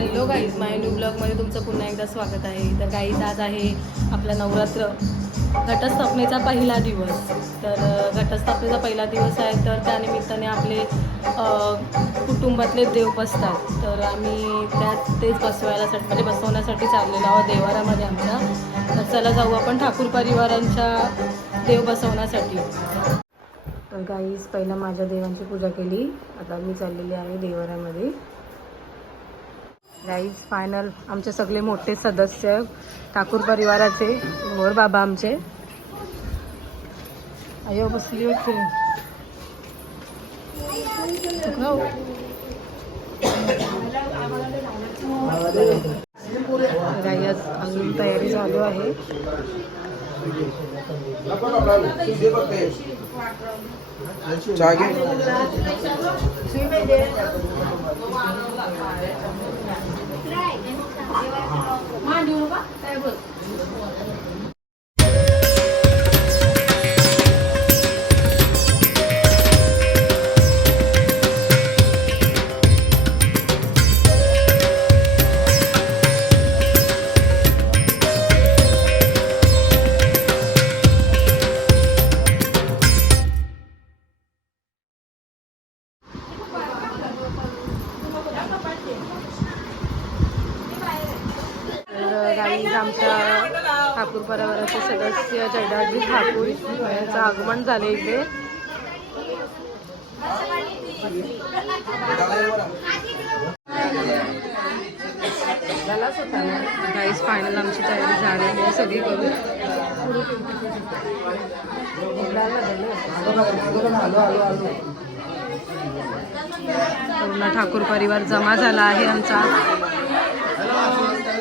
Hello guys माय new ब्लॉगमध्ये तुमचं पुन्हा एकदा स्वागत आहे. तर गाईज आज आहे आपला नवरात्र. घटस्थापनेचा पहिला दिवस. तर घटस्थापनेचा पहिला दिवस आहे तर त्यानिमित्ताने आपले कुटुंबातले देव बसतात. तर आम्ही त्यात तेच बसवायला म्हणजे बसवण्यासाठी चाललेलो आहोत देवारामध्ये आमच्या. तर चला जाऊ आपण ठाकूर परिवारांच्या देव बसवण्यासाठी. तर गाईज पहिला माझ्या देवांची पूजा केली. आता मी चाललेली आहे देवारामध्ये. गाईज फायनल आमचे सगळे मोठे सदस्य ठाकूर परिवाराचे मोर बाबा आमचे. अयो बसली होते गाई आज अजून तयारी चालू आहे. มาดูปะแต่เบิก गाईस फायनल आमची तयारी झालेली आहे सगळी करून पूर्ण ठाकूर परिवार जमा झाला आहे आमचा.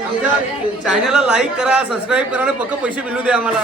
आमच्या चॅनलला लाईक करा सबस्क्राईब करा आणि पक्क पैसे मिळू द्या आम्हाला.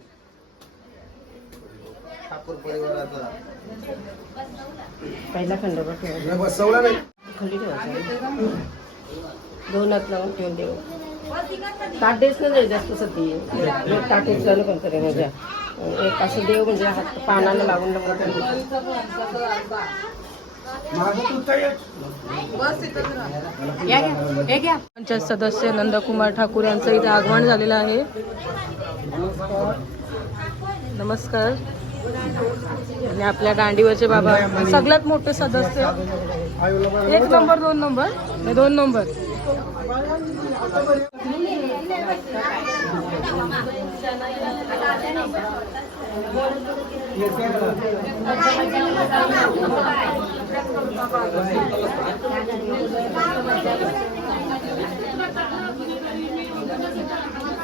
ठाकूर परिवाराचा. पहिला खंड बघ नाही, बसवला नाही. खाली ठेवायचं दोन हात लावून ठेवून देऊ. ताटेच नाही जास्त सती. एक ताटेच चालू करतो रे माझ्या. एक असं देव म्हणजे हात पानाला लावून पंचायत सदस्य नंदकुमार ठाकूर यांचं इथे आगमन झालेलं आहे. नमस्कार. आणि आपल्या दांडीवरचे बाबा सगळ्यात मोठे सदस्य. एक नंबर दोन नंबर. दोन नंबर.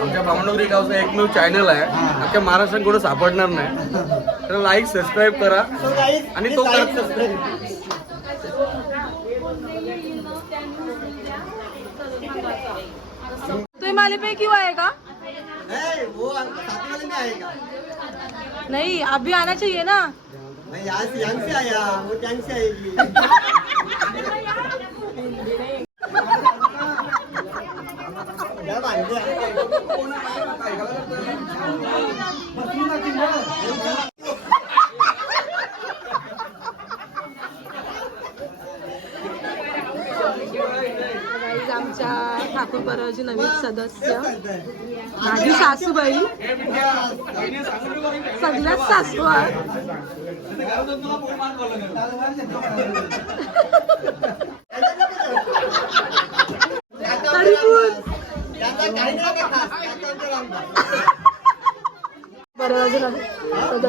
आमच्या बामणोगरी गावचं एकमेव चॅनल आहे. आमच्या महाराष्ट्रात कुठं सापडणार नाही. तर लाईक सबस्क्राईब करा. आणि तो करत तुम्ही मालेपैकी आहे का? नहीं अभी आना चाहिए ना. आमच्या ठाकूर परिवाराची नवीन सदस्य. माझी सासूबाई. सगळ्यात सासू आहे बरं अजून सदस्य मोठे आई बाबा जैसे ले रहा है गोवर और सीता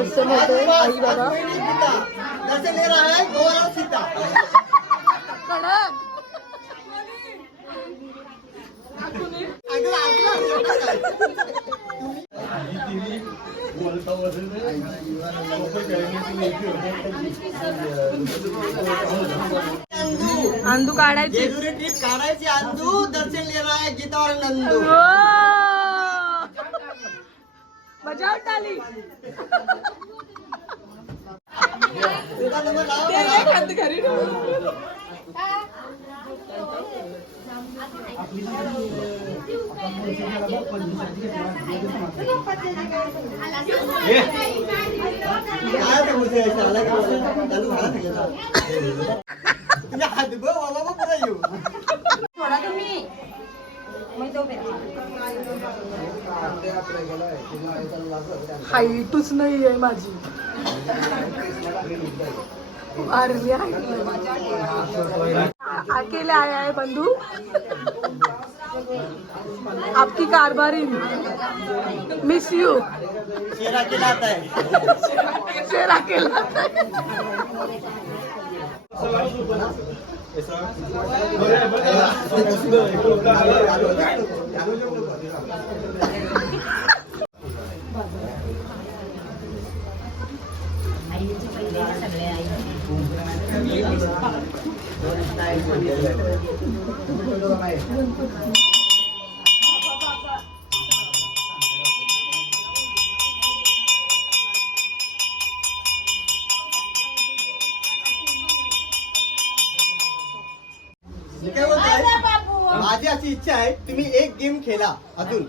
कडक अगला अगला अंदू अंदू काढायची. काढायची अंदू दर्शन ले रहा है गीता और नंदू बजाव टाली ते बोलते? चालू झाला सगळं. तुझ्या हात बघ बाबा बघ पुढे येऊ हाईटच नाही आहे माझी. अरे अकेले आए हैं बंधू. आपकी कारबारी. मिस यू शेरा केला है शेरा केला माझी अशी इच्छा आहे तुम्ही एक गेम खेळा अजून.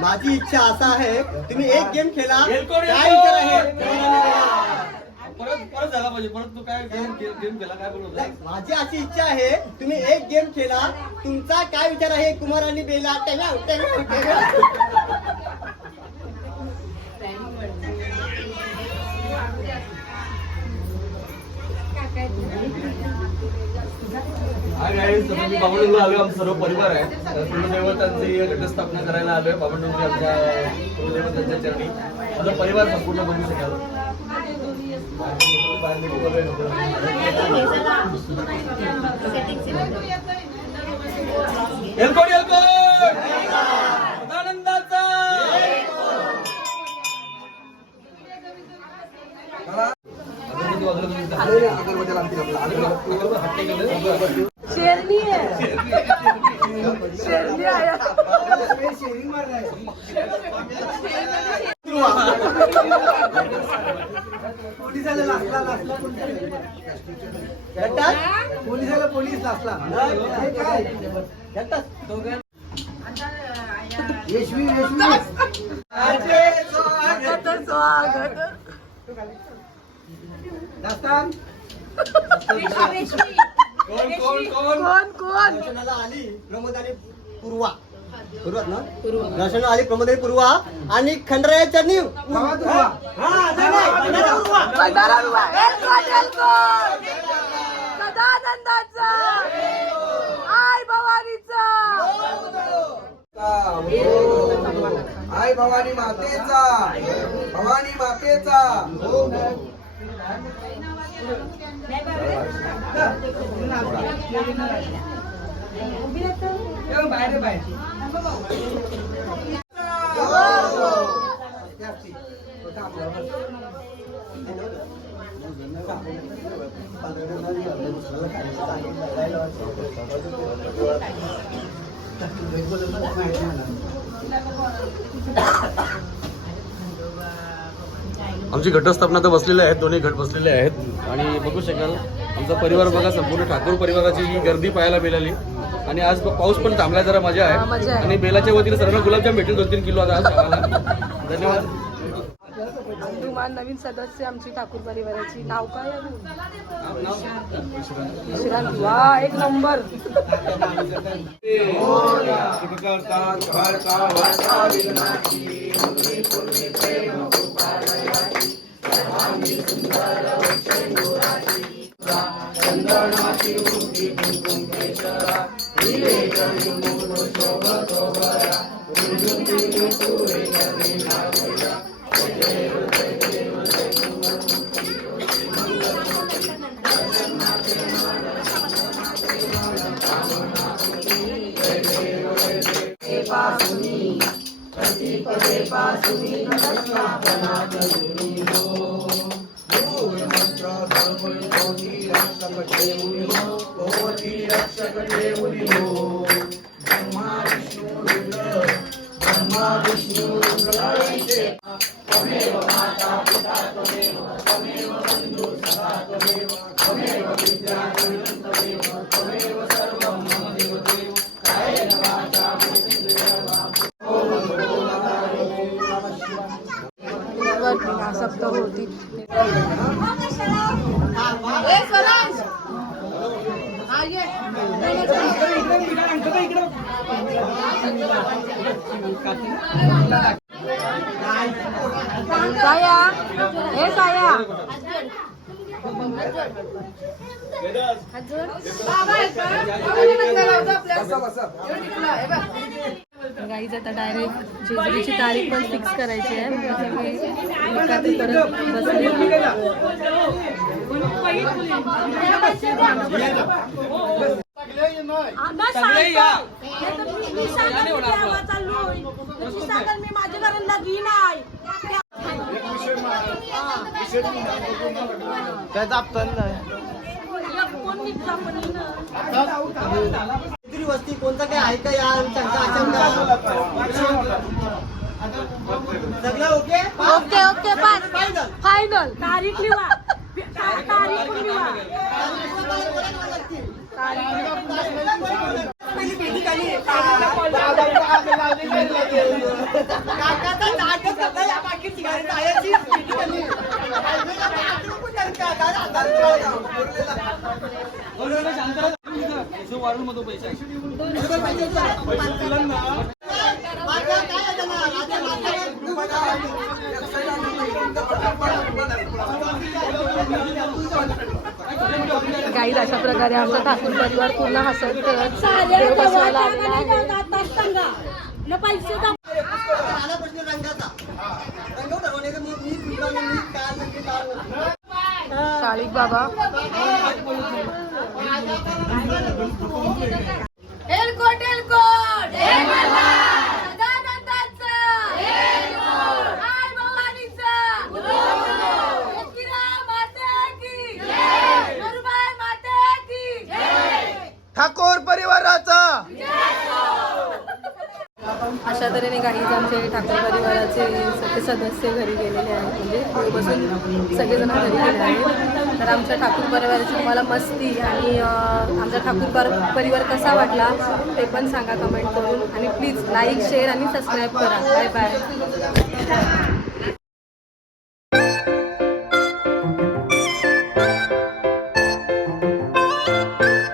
माझी इच्छा असा आहे तुम्ही एक गेम खेळा काय विचार आहे? परत झाला पाहिजे परत तू काय गेम गेम केला काय बोलत होता? माझी अशी इच्छा आहे तुम्ही एक गेम खेळा तुमचा काय विचार आहे कुमार आणि बेला टेंगा. हाय मी बाबडोंगला आलोय आमचा सर्व परिवार आहे. कुलदेवतांची घटस्थापना करायला आलोय बाबडोंगरी आमच्या कुलदेवतांच्या चरणी. माझा परिवार संपूर्ण बघू शकाल एलकोट एलकोट सदानंदाचा आहे. आहे. भेटतात? पोलिसाला पोलीस असला काय? भेटतात? यशवी यशवी. स्वागत स्वागत. दास्तान? कोण कोण कोण? कोण कोण? दर्शनाला आली प्रमोद आणि पूर्वा. पूर्वात ना? दर्शनाला आली प्रमोद आणि पूर्वा. आणि खंडरायाच्या नीव हा. सदानंदाचा. आई भवानीचा. आई भवानी मातेचा. भवानी मातेचा. বাইরে বাইরে Thank you. आमची घटस्थापना तर बसलेले आहेत दोन्ही घट बसलेले आहेत. आणि बघू शकाल आमचा परिवार बघा संपूर्ण ठाकूर परिवाराची ही गर्दी पाहायला मिळाली. आणि आज पाऊस पण थांबलाय जरा मजा हा, आहे. आणि बेलाच्या वतीने सर्वांना गुलाबजाम भेटेल दोन तीन किलो आता आज धन्यवाद. नवीन सदस्य आमची ठाकूर परिवाराची. नाव काय आहे? विश्रांत. वा एक नंबर. Thank you. साया हे साया गाईच गाईज आता डायरेक्ट जेजुरीची तारीख पण फिक्स करायची आहे. त्यामुळे एका ते करत बसले. मी माझ्या घराला घेईन आहे. दुसरी वस्ती कोणतं काय आहे का आशंका सगळं ओके? ओके ओके पाच फायनल फायनल तारीख लिहा ता- तारीख पण लिहा काकाचा नाटक या. बाथरूम पण गाईज अशा प्रकारे आमचा ठाकूर परिवार पूर्ण हसत खेळत देव बसवायला आलेला आहे. पैसे आला प्रश्न रंगाचा रंग ठरवणे तर मग मी तुला मी काल नक्की काल शाळिक बाबा एलकोट एलकोट सदानंदाचा आई भवानीचा एकविरा माता की नरबाई माता की ठाकोर परिवाराचा अशा काही आमचे ठाकूर परिवाराचे सगळे सदस्य घरी गेलेले आहेत. म्हणजे बसून सगळेजण घरी गेले आहेत. तर आमच्या ठाकूर परिवाराची तुम्हाला मस्ती आणि आमचा ठाकूर पर- परिवार कसा वाटला ते पण सांगा कमेंट करून. आणि प्लीज लाईक शेअर आणि सबस्क्राईब करा. Bye bye